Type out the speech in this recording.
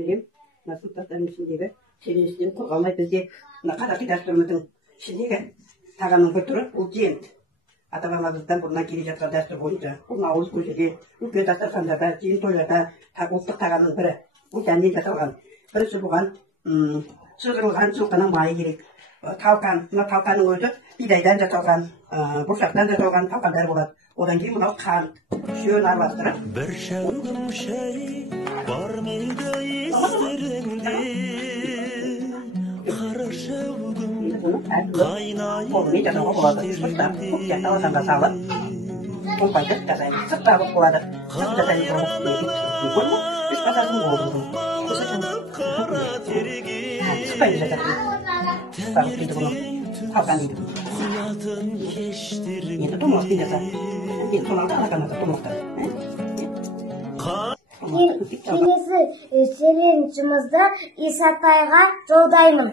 Benim nasıl tatların içindeki çelişkileri kurgamay bizde kadar dastırımızın içindeki taganın götürü o cent. Ata-babamızdan bundan geri жатқан дәстүр бойынша бұл наурыз көшеде үлкен дастархандарда жиын тойларда ұлттық тағамның бірі бұл дәмнен жасалған. Бірінші бұған шыжырылған жылқының майы керек. Талқан, мына талқанның өзі бидайдан жасалған, бұршақтан жасалған талқандар болады. Одан кейін мынау қант, шөн араластырып. Bir şevgim şey var mıydı hislerinde? Kara şevgim kaynayıp Келесі челленджімізді Исатайға жолдаймын.